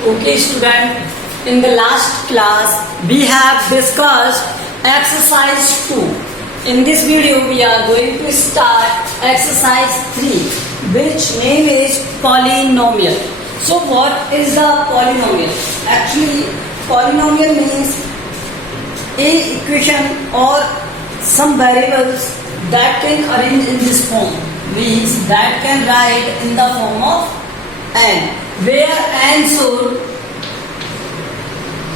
Okay, student, in the last class we have discussed exercise 2. In this video we are going to start exercise 3, which name is polynomial. So what is the polynomial? Actually, polynomial means a equation or some variables that can arrange in this form, means that can write in the form of n, where n should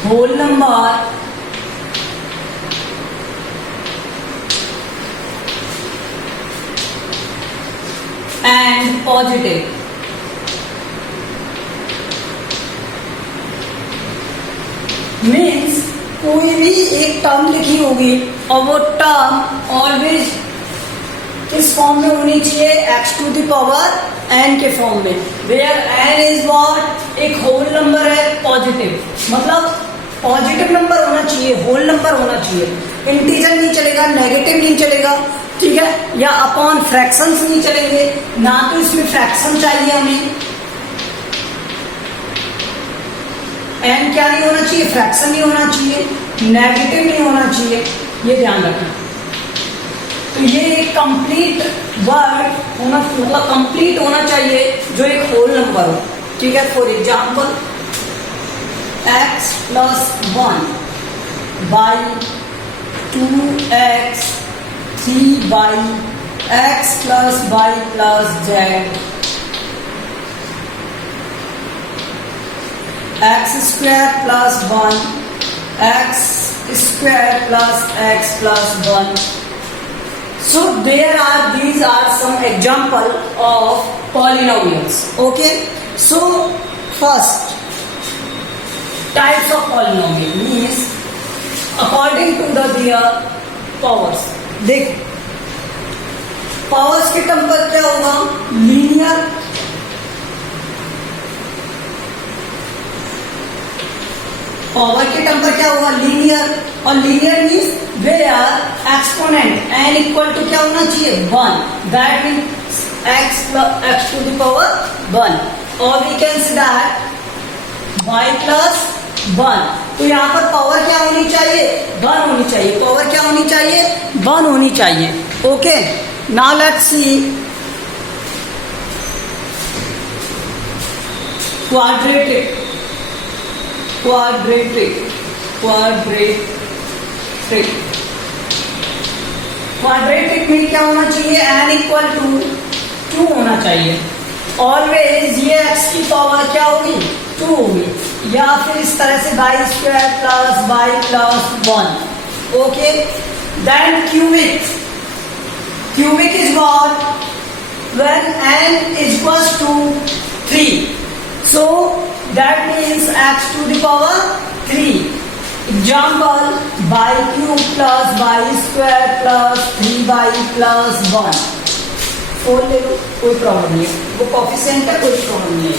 whole number and positive. Means कोई भी एक term लिखी होगी और वो term always किस form में होनी चाहिए, x to the power n के फॉर्म में, वेयर n इज व्हाट, एक होल नंबर है पॉजिटिव, मतलब पॉजिटिव नंबर होना चाहिए, होल नंबर होना चाहिए, इंटीजर नहीं चलेगा, नेगेटिव नहीं चलेगा, ठीक है, या अपॉन फ्रैक्शंस नहीं चलेंगे, ना तो इसमें फ्रैक्शन चाहिए हमें, n क्या नहीं होना चाहिए, फ्रैक्शन नहीं होना चाहिए, नेगेटिव नहीं होना चाहिए, ये ध्यान रखना। तो ये एक कंप्लीट वर्ड होना, मतलब कंप्लीट होना चाहिए जो एक होल नंबर हो, ठीक है। For example x plus 1 by 2x 3 by x plus y plus z x square plus 1 x square plus x plus 1. So these are some example of polynomials. Okay, so first types of polynomial means according to their powers. देख powers के term पर क्या होगा, linear, power के term पर क्या होगा, linear, और linear means where exponent n equal to क्या होना चाहिए, 1, that means x to the power 1, और we can say that y plus 1. तो यहाँ पर पावर क्या होनी चाहिए, 1 होनी चाहिए, पावर क्या होनी चाहिए, 1 होनी चाहिए. Okay, now let's see quadratic. Quadratic में क्या होना चाहिए, n इक्वल टू 2 होना चाहिए. ऑलवेज ये x की पावर क्या होगी, 2 होगी, या फिर इस तरह से y square plus y plus 1. Okay, then cubic is what, when n is equals to 3, so that means x to the power 3. Example, y cube plus y square plus 3y plus 1. Four ले लो, कोई problem नहीं है, वो coefficient है, कोई problem नहीं है.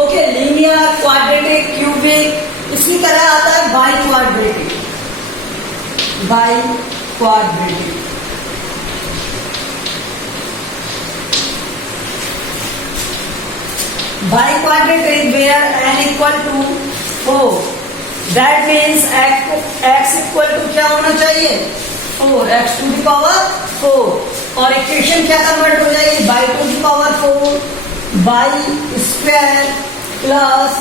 Okay, linear, quadratic, cubic, इसी तरह आता है by quadratic. Biquadratic where n equal to 4. That means x equal to क्या होना चाहिए, 4, x to the power 4, और इक्वेशन क्या कन्वर्ट हो जाएगी, y to the power 4 y square plus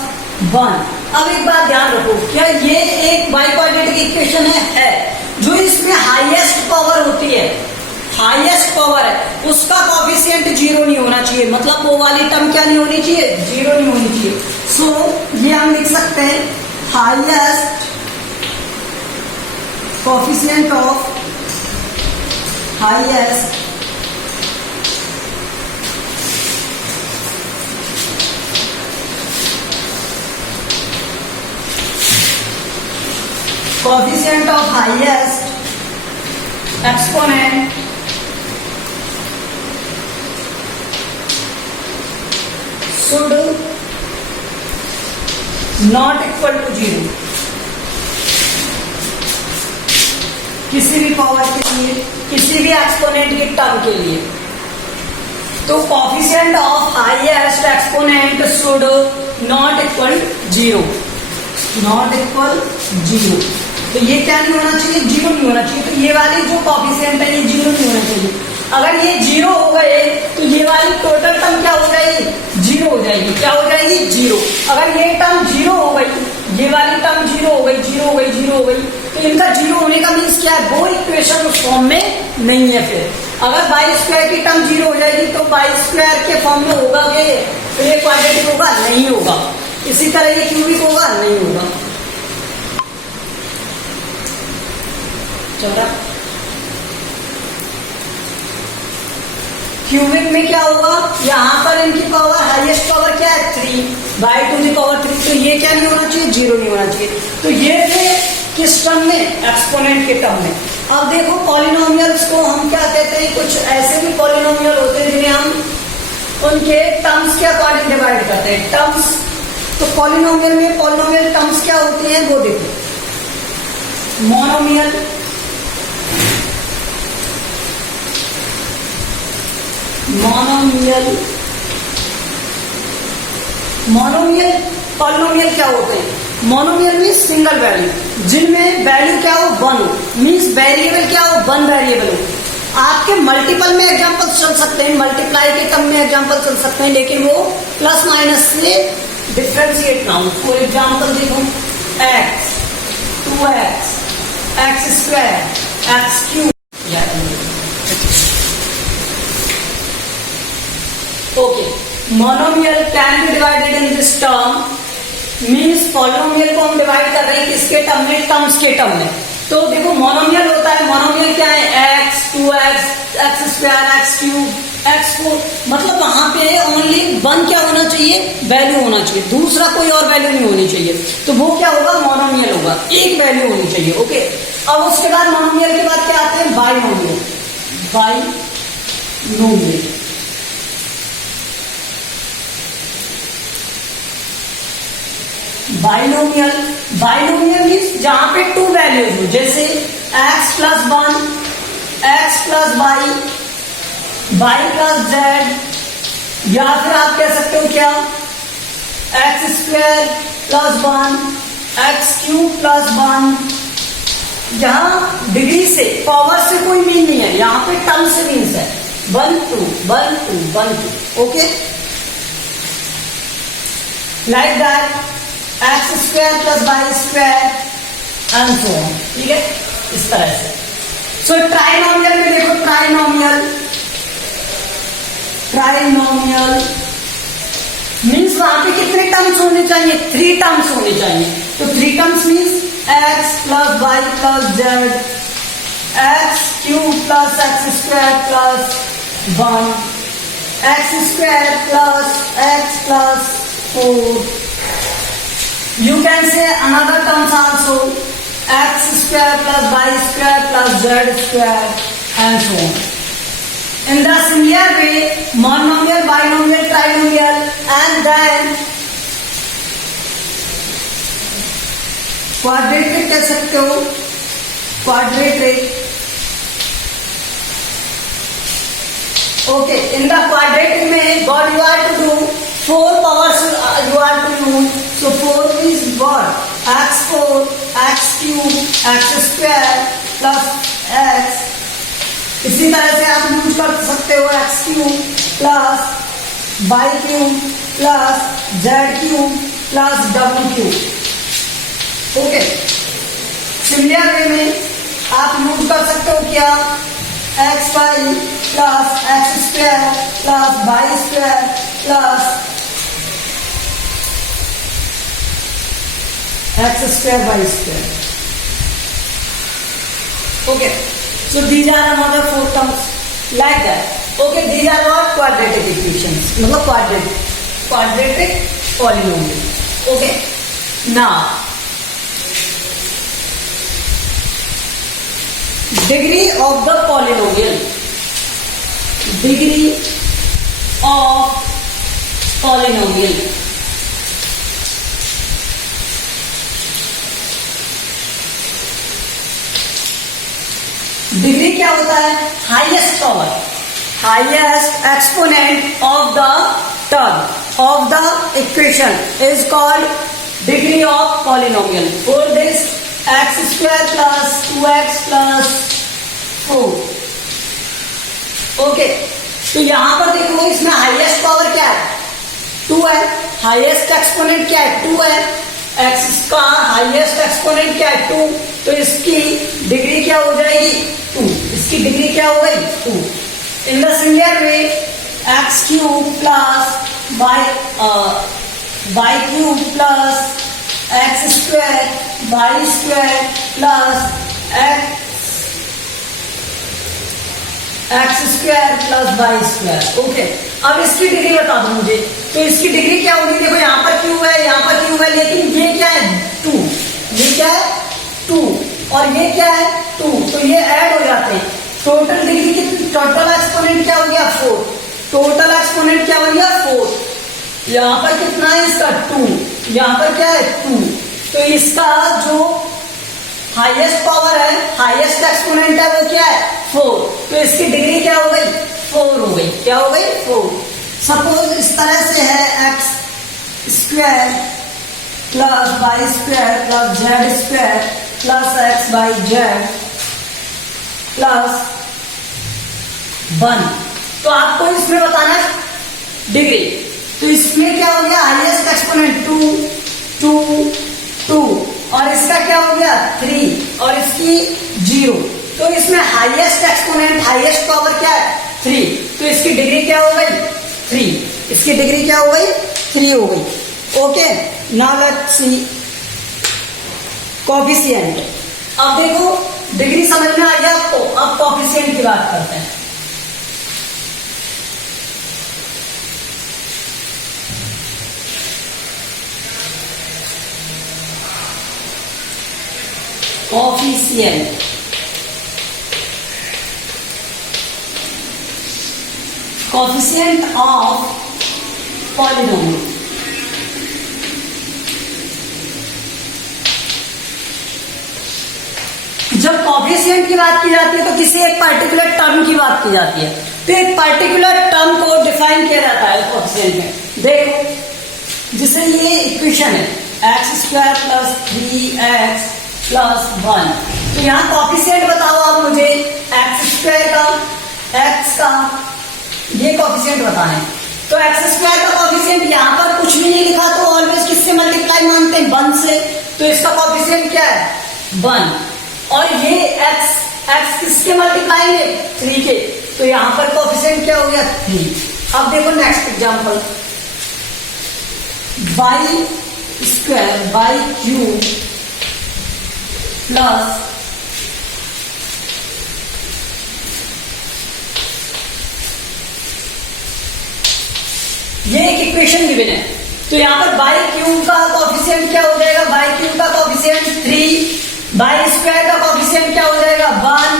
1. अब एक बात ध्यान रखो, क्या ये एक बाइक्वाड्रेटिक इक्वेशन है जो इसमें हाईएस्ट पावर होती है, हाईएस्ट पावर है, उसका कोफिशिएंट 0 नहीं होना चाहिए, मतलब वो वाली टर्म क्या नहीं होनी चाहिए, 0 नहीं होनी चाहिए. सो ये हम लिख सकते हैं highest coefficient of highest exponent should not equal to 0. किसी भी पावर के लिए, किसी भी एक्सपोनेंट के टर्म के लिए, तो coefficient of highest exponent should not equal 0, not equal 0। तो ये क्या नहीं होना चाहिए, 0 नहीं होना चाहिए। तो ये वाली जो कॉफिशिएंट है ये 0 नहीं होना चाहिए। अगर ये 0 हो गए तो ये वाली टोटल टर्म क्या हो जाएगी, 0 हो जाएगी। क्या हो जाएगी, 0। अगर ये टर्म 0 हो गई, ये वाली टर्म 0 हो गई, 0 हो गई, 0 हो गई, तो इनका 0 होने का मीन्स क्या है, वो इक्वेशन उस फॉर्म में नहीं है। फिर अगर बाई स्क्वायर की टर्म 0 हो जाएगी तो बाई स्क्वायर के फॉर्म में होगा कि तो ये क्वाड्रेटिक होगा, नहीं होगा। इसी तरह ये क्यूबिक होगा, नहीं होगा। चौड़ा क्यूबिक में क्या होगा, यहाँ पर इनकी पावर हाईएस्ट पावर क्या है 3 बाई टू दी पावर 3। तो ये क्या नहीं होना चाहिए, 0 नहीं होना चाहिए। तो ये थे किस टर्म में, एक्सपोनेंट के टर्म में। अब देखो पॉलिनोमियल्स को हम क्या कहते हैं, कुछ ऐसे भी पॉलिनोमियल होते हैं जिन्हें हम उनके टर्म्स के अकॉर्डिंग डिवाइड करते हैं, टर्म्स। तो पॉलिनोमियल में पॉलिनोमियल टर्म्स क्या होते हैं वो देखो। मोनोमियल, मोनोमियल, मोनोमियल पॉलिनोमियल क्या होते हैं, मोनोमियल मीन्स सिंगल वैल्यू, जिनमें वैल्यू क्या हो 1 हो, मीन्स वेरिएबल क्या हो 1 वेरिएबल हो। आपके मल्टीपल में एग्जांपल चल सकते हैं, मल्टीप्लाई के टर्म में एग्जांपल चल सकते हैं, लेकिन वो प्लस माइनस से डिफ्रेंशिएट ना हो। फॉर एग्जांपल देखो x 2x x square x cube. Okay, monomial can be divided in this term, means polynomial को हम डिवाइड कर रहे हैं किसके टर्म में, टर्म्स के टर्म में। तो देखो मोनोमियल होता है, मोनोमियल क्या है, x 2x x square x cube x 4, मतलब वहां पे ओनली 1 क्या होना चाहिए, वैल्यू होना चाहिए, दूसरा कोई और वैल्यू नहीं होनी चाहिए। तो वो क्या होगा, मोनोमियल होगा, एक वैल्यू होनी चाहिए। ओके, अब उसके बाद मोनोमियल के बाद क्या आते हैं, binomial, binomial. Binomial, binomial means जहां पे 2 वैल्यूज हो, जैसे x plus 1 x plus y, y plus z, या फिर आप कह सकते हो क्या, x square plus 1 x cube plus 1। जहां डिग्री से पावर से कोई मीन नहीं है, यहां पे टर्म से मीन्स है 1 2 1 2 1 2। Okay, like that x square plus y square and so on. ठीक है, इस तरह से। सो ट्राइनोमियल में देखो, ट्राइनोमियल, ट्राइनोमियल मीन्स वहां पे कितने टर्म्स होने चाहिए, 3 टर्म्स होने चाहिए। तो 3 terms means x plus y plus z, x cube plus x square plus 1, x square plus x plus 4। You can say another terms also, x square plus y square plus z square and so on. In the similar way, monomial, binomial, trinomial and then quadratic कह सकते हो, quadratic। Okay, in the quadratic में what you have to do, 4 powers you have to use. So 4 is what, x4 x cube x square plus x। इसी तरह से आप use कर सकते हो x cube plus y cube plus z cube plus w cube. Okay, similar way में आप use कर सकते हो क्या, xy plus x square plus y square plus x square y square। Okay, so these are another 4 terms like that. Okay, these are what, quadratic equations, मतलब quadratic polynomial। Okay, now degree of the polynomial, degree of polynomial। Degree क्या होता है, highest power, highest exponent of the term of the equation is called degree of polynomial. For this, x square plus 2x plus 4. Okay, तो यहां पर देखो इसमें highest power क्या है? 2 है. हाईएस्ट एक्सपोनेंट क्या है? 2 है. एक्स का हाईएस्ट एक्सपोनेंट क्या है? 2. तो इसकी डिग्री क्या हो जाएगी? 2. इसकी डिग्री क्या हो गई? 2. In the similar way x cube plus y cube plus x square y square plus x square plus y square. Okay, अब इसकी डिग्री बता दो मुझे. तो इसकी डिग्री क्या होगी? देखो यहाँ पर क्यूब है, यहाँ पर क्यूब है, लेकिन ये क्या है? 2. ये क्या है? 2. और ये क्या है? 2. तो ये ऐड हो जाते हैं. टोटल डिग्री कितनी? टोटल एक्सपोनेंट क्या हो गया? 4. टोटल एक्सपोनेंट क्या हो गया? 4. यहाँ पर कितना है इसका? 2. यहाँ पर क्या है? 2. तो इसका जो हाईएस्ट पावर है, हाईएस्ट एक्सपोनेंट है, वो क्या है? 4. तो इसकी डिग्री क्या हो गई? 4 हो गई. क्या हो गई? 4. सपोज इस तरह से है x square plus y square plus z square plus x by z plus 1. तो आपको इसमें बताना है डिग्री. तो इसमें क्या हो गया? हाईएस्ट एक्सपोनेंट 2 2 2 और इसका क्या हो गया? 3 और इसकी 0. तो इसमें हाईएस्ट एक्सपोनेंट, हाईएस्ट पावर क्या है? 3. तो इसकी डिग्री क्या हो गई? 3. इसकी डिग्री क्या हो गई? 3 हो गई. Okay, now let's see coefficient. अब देखो डिग्री समझ में आ गया आपको. अब कोएफिशिएंट की बात करते हैं. Coefficient of polynomial. जब कोएफिशिएंट की बात की जाती है तो किसी एक पर्टिकुलर टर्म की बात की जाती है. तो एक पर्टिकुलर टर्म को डिफाइन किया जाता है कोएफिशिएंट में. देखो जिसे ये इक्वेशन है x square plus 3x plus 1. तो यहाँ कोएफिशिएंट बताओ आप मुझे. एक्स स्क्वायर का, एक्स का ये कोएफिशिएंट बताना है. तो एक्स स्क्वायर का कोएफिशिएंट यहाँ पर कुछ भी नहीं लिखा, तो ऑलवेज किससे मल्टीप्लाई मानते हैं? 1 से. तो इसका कोएफिशिएंट क्या है? 1. और ये एक्स किसके मल्टीप्लाई है? 3 के. तो यहाँ पर कोएफिशिएंट क्या हो गया? 3. अब देखो next example. Y square y cube plus ये एक इक्वेशन गिवन है. तो यहाँ पर बाई क्यूब का कोएफिशिएंट क्या हो जाएगा? बाई क्यूब का कोएफिशिएंट 3. बाई स्क्वायर का कोएफिशिएंट क्या हो जाएगा? 1.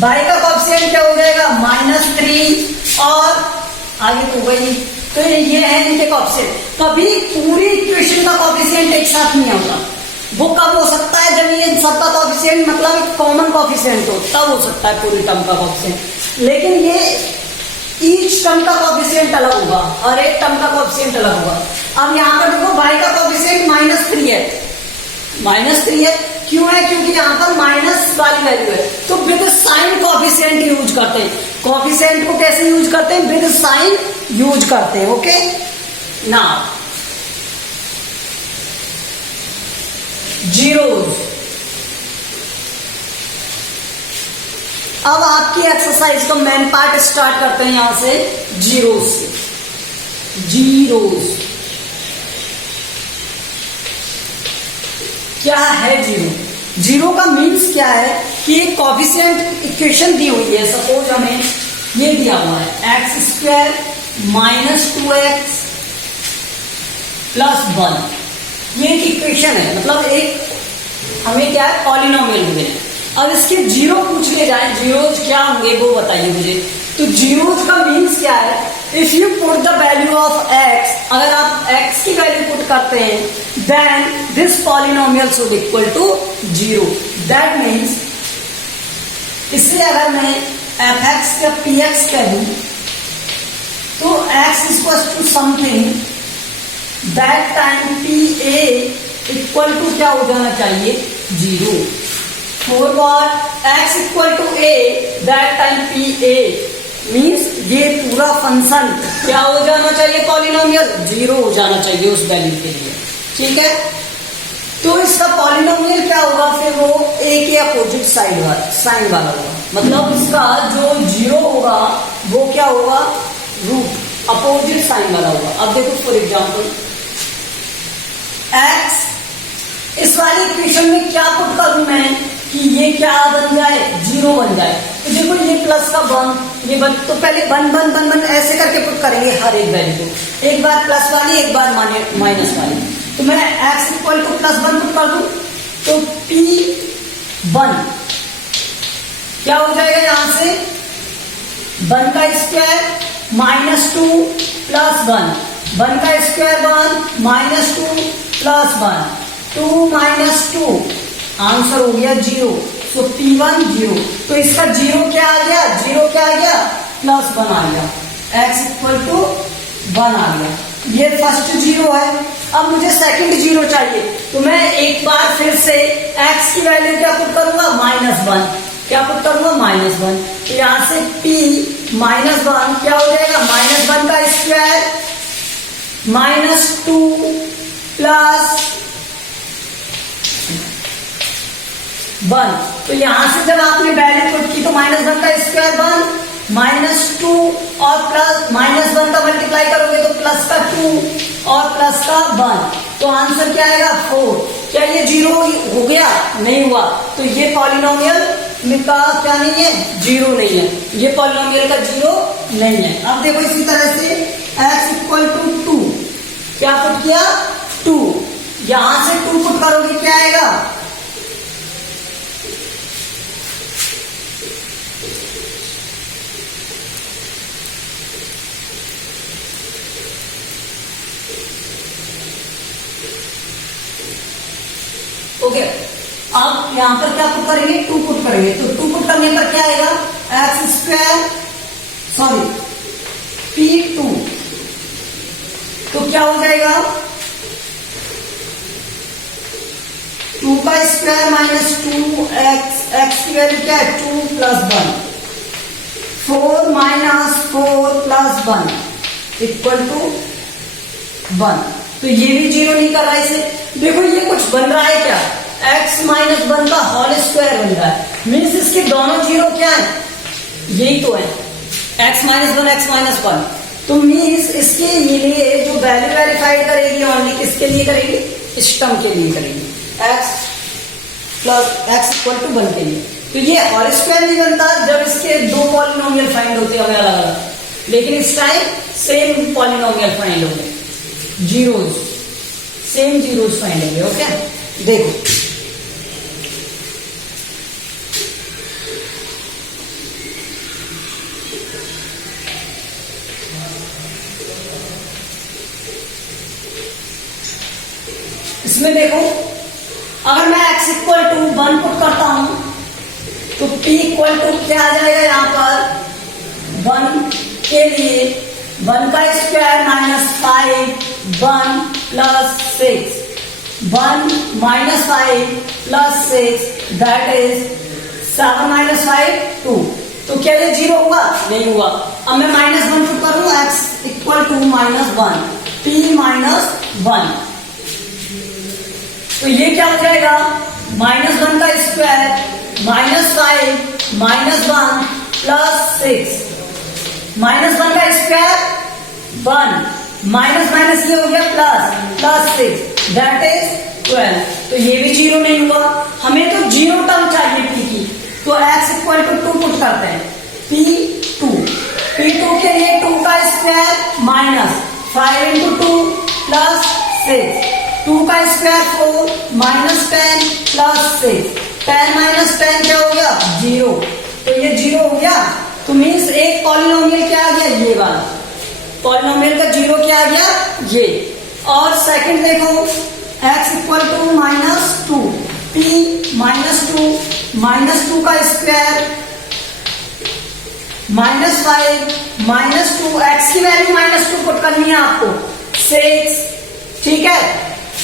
बाई का कोएफिशिएंट क्या हो जाएगा? -3. और आगे तो वही. तो ये है इनके कोएफिशिएंट. कभी पूरी इक्वेशन का कोएफिशिएंट एक साथ नहीं होता. वो कब हो सकता है? जब ये सबका कोएफिशिएंट मतलब कॉमन कोएफिशिएंट हो, तब हो सकता है पूरी टर्म का कोएफिशिएंट. लेकिन ये ईच टर्म का कोएफिशिएंट अलग होगा और एक टर्म का कोएफिशिएंट अलग होगा. अब यहाँ पर देखो y का कोएफिशिएंट -3 है. -3 है क्यों है? क्योंकि यहाँ पर माइनस वाली वैल्यू है. तो विद साइन कोएफिशिएंट यूज करते हैं. कोएफिशिएंट को कैसे यूज करते हैं? विद साइन यूज करते हैं. Okay, now zeros. अब आपकी एक्सरसाइज का मेन पार्ट स्टार्ट करते हैं यहां से जीरोज से. जीरोज क्या है? जीरो का मीन्स क्या है कि एक कोएफिशिएंट इक्वेशन दी हुई है. सपोज हमें ये दिया हुआ है एक्स स्क्वायर -2x प्लस 1. ये एक इक्वेशन है, मतलब एक हमें क्या है? पॉलिनोमियल मिले. अब इसके जीरो पूछ ले जाए, जीरोज क्या होंगे वो बताइए मुझे. तो जीरोज का मीन्स क्या है? If you put the value of x, अगर आप एक्स की वैल्यू पुट करते हैं, then this polynomial should equal to 0. That means इसे अगर मैं एफ एक्स का पी एक्स कह दूं तो x equal to something, that time p a equal to क्या हो जाना चाहिए, 0। For what, x equal to a, that time p a means ये पूरा फंक्शन क्या हो जाना चाहिए, पॉलिनोमियल 0 हो जाना चाहिए उस वैल्यू के लिए। ठीक है, तो इसका पॉलिनोमियल क्या होगा फिर, वो a के अपोजिट साइन वाला होगा, मतलब इसका जो 0 होगा वो क्या होगा, रूट अपोजिट साइन वाला होगा। अब देखो फॉर एग्जाम्पल x, इस वाली इक्वेशन में क्या पुट करूं मैं कि ये क्या बन जाए, 0 बन जाए। तो देखो ये प्लस का 1, ये बन, तो पहले 1 ऐसे करके पुट करेंगे हर एक वैल्यू को, एक बार प्लस वाली एक बार माइनस वाली। तो मैं x इक्वल टू +1 पुट कर दूं तो P1 क्या हो जाएगा, यहां से 1 का स्क्वायर -2 + 1, 1 का स्क्वायर 1 -2 + 1, 2 - 2 आंसर हो गया 0। तो P1 0, तो इसका 0 क्या आ गया, 0 क्या आ गया, +1 आ गया, x इक्वल टू 1 आ गया। ये फर्स्ट 0 है। अब मुझे सेकंड 0 चाहिए, तो मैं एक बार फिर से x की वैल्यू क्या पुट करूंगा, -1, क्या पुट करूंगा, -1। तो यहां से P -1 क्या हो जाएगा, -1 का स्क्वायर -2 + 1। तो यहां से जब आपने वैल्यू पुट की तो -1 का स्क्वायर 1, -2 और +1 का मल्टीप्लाई करोगे तो प्लस का 2 और प्लस का 1, तो आंसर क्या आएगा, 4। क्या ये 0 हो गया, नहीं हुआ, तो ये पॉलिनोमियल का क्या नहीं है, 0 नहीं है, ये पॉलिनोमियल का 0 नहीं है। अब देखो इसी तरह से x इक्वल टू 2, क्या पुट किया, 2, यहां से 2 पुट करोगे क्या आएगा, ओके। अब यहां पर क्या पुट करेंगे, 2 पुट करेंगे, तो 2 पुट करने पर क्या आएगा, P2, तो क्या हो जाएगा, 2 का स्क्वायर -2x की वैल्यू क्या है, 2 + 1, 4 - 4 + 1 इक्वल टू 1। तो ये भी 0 नहीं कर रहा है इसे। देखो ये कुछ बन रहा है क्या, x - 1 का होल स्क्वायर बन रहा है, मीन्स इसके दोनों 0 क्या है, यही तो है, x - 1 x - 1। तो मीन्स इसके लिए जो वैल्यू वेरीफाइड करेगी ओनली किसके लिए करेगी, इस टर्म के लिए करेगी, x इक्वल टू 1 के लिए। तो ये होल स्क्वायर नहीं बनता जब इसके 2 पॉलिनोमियल फाइंड होते हैं अलग अलग, लेकिन इस टाइम सेम पॉलिनोमियल फाइंड हो गए, सेम जीरोस फाइंड होंगे। ओके, देखो इसमें देखो, अगर मैं x इक्वल टू 1 पुट करता हूं तो p इक्वल टू क्या आ जाएगा, यहां पर 1 के लिए 1 का स्क्वायर -5, 1 + 6, 1 - 5 + 6 दैट इज 7 - 5 2। तो क्या ये 0 हुआ, नहीं हुआ। अब मैं -1 पुट करूं, x इक्वल टू -1, p -1, तो ये क्या हो जाएगा, -1 का स्क्वायर -5 - 1 + 6, -1 का स्क्वायर 1 माइनस ये हो गया +6 दैट इज 12। तो ये भी 0 नहीं हुआ। हमें तो 0 टर्म चाहिए p की, तो x इक्वल टू 2 पुट करते हैं, p2 के लिए 2 का स्क्वायर -5 × 2 + 6, 2 का स्क्वायर 4 -10 + 6, 10 - 10 क्या हो गया, 0। तो ये 0 हो गया। तो मीन्स एक पॉलिनोमियल क्या आ गया, ये वाला पॉलिनोमियल का 0 क्या आ गया, ये। और सेकंड देखो, x इक्वल टू -2, p -2 का स्क्वायर -5 -2, एक्स की वैल्यू -2 पुट करनी है आपको, 6, ठीक है।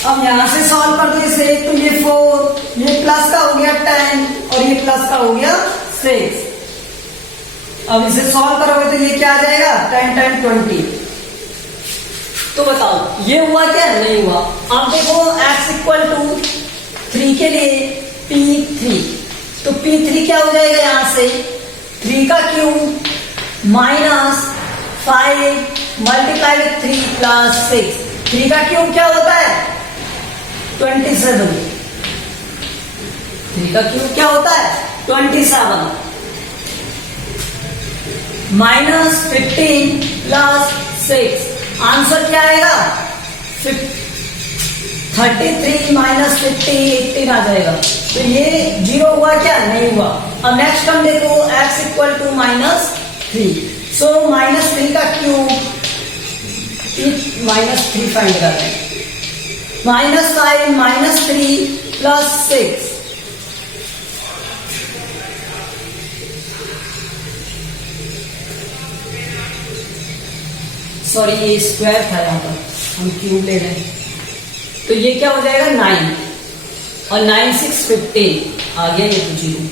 अब यहां से सॉल्व कर दो इसे, तो ये 4, ये प्लस का हो गया 10 और ये प्लस का हो गया 6। अब इसे सॉल्व करोगे तो ये क्या आ जाएगा, 10 10 20। तो बताओ ये हुआ क्या, नहीं हुआ। अब देखो x इक्वल टू 3 के लिए P3, तो P3 क्या हो जाएगा, यहां से 3 का क्यूब -5 मल्टीप्लाई विथ 3 प्लस 6। 3 का क्यूब क्या होता है, 27। 3 का क्यूब क्या होता है, 27 -15 प्लस 6। आंसर क्या आएगा, 33 -50 18 आ जाएगा। तो ये 0 हुआ क्या, नहीं हुआ। अब नेक्स्ट हम देखो x इक्वल टू -3, सो -3 का क्यूब, -3 फाइंड कर रहे हैं, -5 -3 प्लस 6। सॉरी ये स्क्वायर था, यहाँ पर हम क्यूब ले रहे हैं, तो ये क्या हो जाएगा 9 और 9 6 15 आ गया, ये तो 0।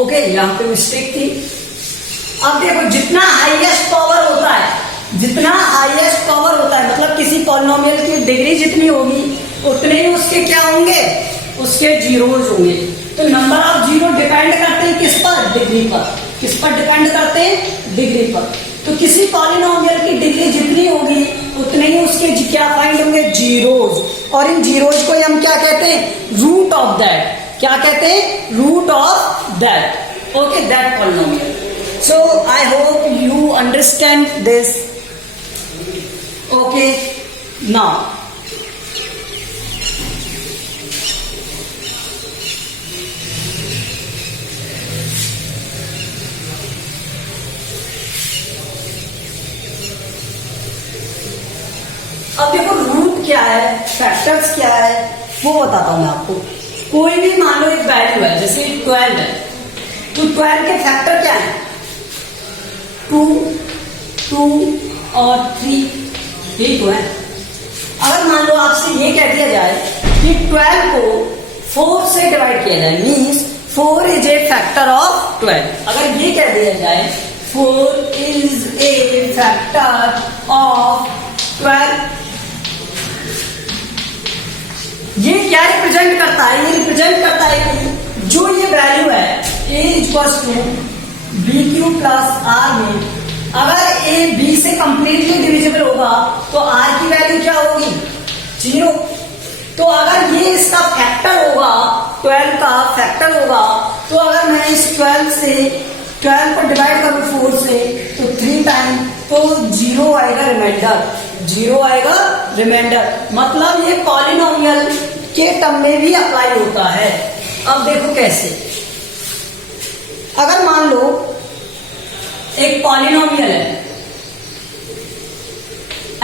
ओके, यहाँ पे मिस्टेक थी। अब देखो जितना हाईएस्ट पावर होता है, जितना हाईएस्ट पावर होता है मतलब किसी पॉलिनोमियल की डिग्री जितनी होगी उतने ही उसके क्या होंगे, उसके जीरोज होंगे। तो नंबर ऑफ जीरो डिपेंड करते हैं किस पर, डिग्री पर। किस पर डिपेंड करते हैं, डिग्री पर। तो किसी पॉलिनोमियल की डिग्री जितनी होगी उतने ही उसके क्या फाइंड होंगे, जीरोज। और इन जीरोज को हम क्या कहते हैं, रूट ऑफ दैट। क्या कहते हैं, root of that. Okay, that polynomial. So I hope you understand this. Okay, now अब देखो रूट क्या है, फैक्टर्स क्या है, वो बताता हूं मैं आपको। कोई भी मान लो एक वैल्यू है, जैसे 12 है, तो 12 के फैक्टर क्या है, 2, 2 और 3, यही तो है। अगर मान लो आपसे ये कह दिया जाए कि 12 को 4 से डिवाइड किया जाए, means 4 is a factor of 12। अगर ये कह दिया जाए 4 इज ए फैक्टर ऑफ 12, ये क्या रिप्रेजेंट करता है, ये रिप्रेजेंट करता है कि जो ये वैल्यू है a equals to b q plus r में, अगर a b से कंप्लीटली डिविजिबल होगा तो r की वैल्यू क्या होगी, 0। तो अगर ये इसका फैक्टर होगा, 12 का फैक्टर होगा, तो अगर मैं इस 12 से 12 को डिवाइड करूं 4 से, तो 3 टाइम, तो 0 आएगा रिमाइंडर, 0 आएगा रिमाइंडर। मतलब ये पॉलिनोमियल के टर्म में भी अप्लाई होता है। अब देखो कैसे, अगर मान लो एक पॉलिनोमियल है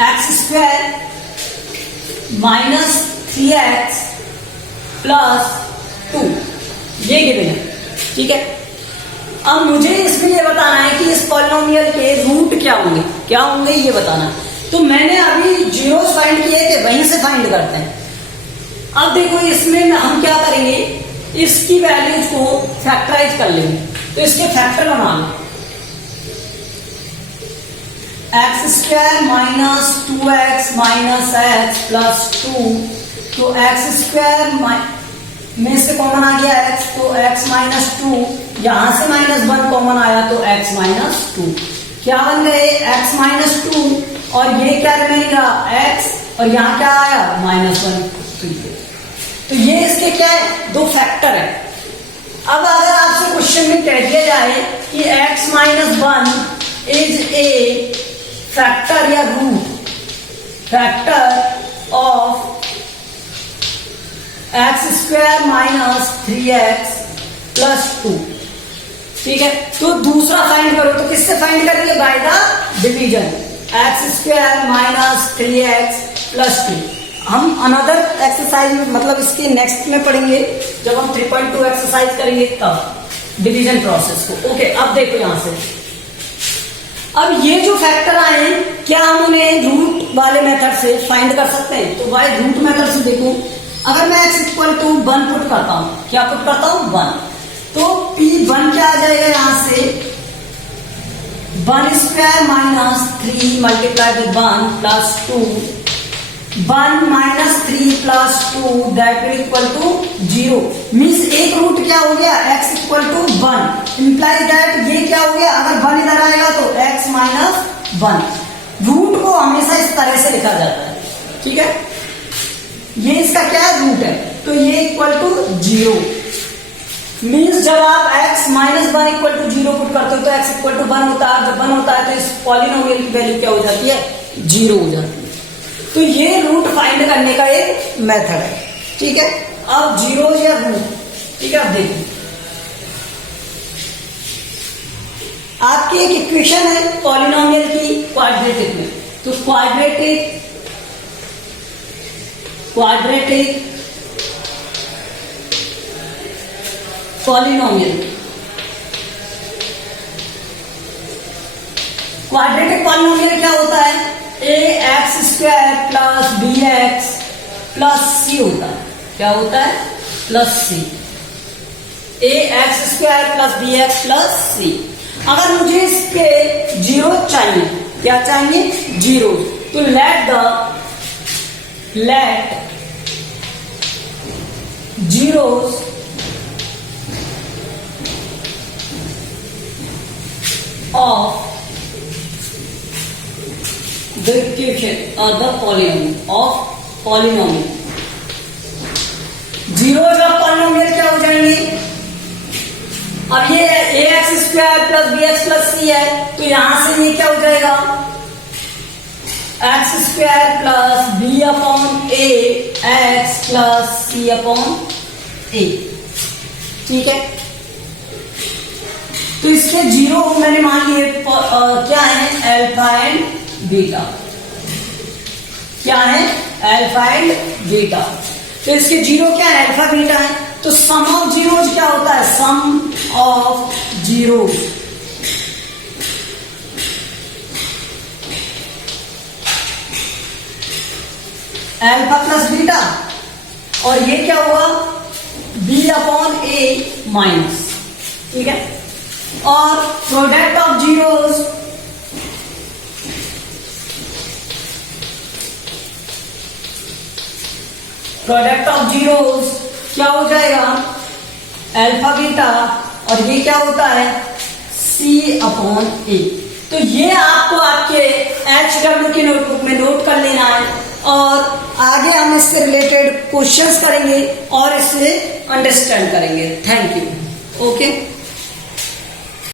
x² -3x प्लस 2, ये गिवन है, ठीक है। अब मुझे इसमें ये बताना है कि इस पॉलिनोमियल के रूट क्या होंगे, क्या होंगे ये बताना है। तो मैंने अभी जीरोस फाइंड किए थे, वहीं से फाइंड करते हैं। अब देखो इसमें हम क्या करेंगे, इसकी वैल्यूज को फैक्टराइज कर लेंगे। तो इसके फैक्टर बना लो, x² -2x -x प्लस 2, तो x² में से कॉमन आ गया x, तो x -2, यहां से -1 कॉमन आया तो x -2, क्या बन गए x -2, और ये क्या रिमेनिंग रहा x, और यहां क्या आया -1। तो ये इसके क्या है, दो फैक्टर है। अब अगर आपसे क्वेश्चन में कह दिया जाए कि x -1 इज ए फैक्टर या root factor of x² -3x plus 2, ठीक है। तो दूसरा फाइंड करो, तो किससे फाइंड करेंगे, by the division, x² -3x plus 2। हम अनदर एक्सरसाइज में, मतलब इसके नेक्स्ट में पढ़ेंगे जब हम 3.2 एक्सरसाइज करेंगे तब डिवीजन प्रोसेस को। ओके, अब देखो यहां से अब ये जो फैक्टर आए क्या हम उन्हें रूट वाले मेथड से फाइंड कर सकते हैं? तो भाई रूट मेथड से देखो, अगर मैं x इक्वल टू 1 पुट करता हूं, क्या पुट करता हूं? 1, तो P1 क्या आ जाएगा यहां से 1 square minus 3 multiply with 1 plus 2, 1 minus 3 plus 2 that will equal to 0। मीन्स एक रूट क्या हो गया x equal to 1, imply that ये क्या हो गया, अगर 1 इधर आएगा तो x माइनस 1। रूट को हमेशा इस तरह से लिखा जाता है, ठीक है। ये इसका क्या है? रूट है, तो ये इक्वल टू 0। मीन्स जब आप x minus 1 equal to 0 put करते हो तो x इक्वल टू 1 होता है। जब 1 होता है तो इस पॉलिनोमियल की वैल्यू क्या हो जाती है? 0 हो जाती है। तो ये रूट फाइंड करने का एक मेथड है, ठीक है। अब जीरो या रूट, ठीक है। अब देखिए आपकी एक इक्वेशन है पॉलिनोमियल की क्वाड्रेटिक में, तो क्वाड्रेटिक पॉलिनोमियल, क्वाड्रेटिक पॉलिनोमियल क्या होता है? ax square plus bx plus c होता है। क्या होता है? Plus c। ax square plus bx plus c। अगर मुझे इसके जीरो चाहिए, क्या चाहिए? जीरो, तो let zeros of the equation or the polynomial। Zero जब पॉलिनोमियल क्या हो जाएंगे? अब ये ax square plus bx plus c है, तो यहां से ये क्या हो जाएगा? x square plus b upon a x plus c upon a, ठीक है। तो इसके जीरो मैंने मान लिए क्या है? Alpha and beta. क्या है? Alpha and beta. तो इसके जीरो क्या है? अल्फा बीटा है। तो सम ऑफ जीरोज क्या होता है? Sum of zero alpha plus beta, और ये क्या होगा? बी अपॉन ए माइनस, ठीक है। और प्रोडक्ट ऑफ जीरोस क्या हो जाएगा? अल्फा बीटा, और ये क्या होता है? सी अपॉन ए। तो ये आपको आपके HW के नोटबुक में नोट कर लेना है, और आगे हम इससे रिलेटेड क्वेश्चंस करेंगे और इससे अंडरस्टैंड करेंगे। Thank you. ओके।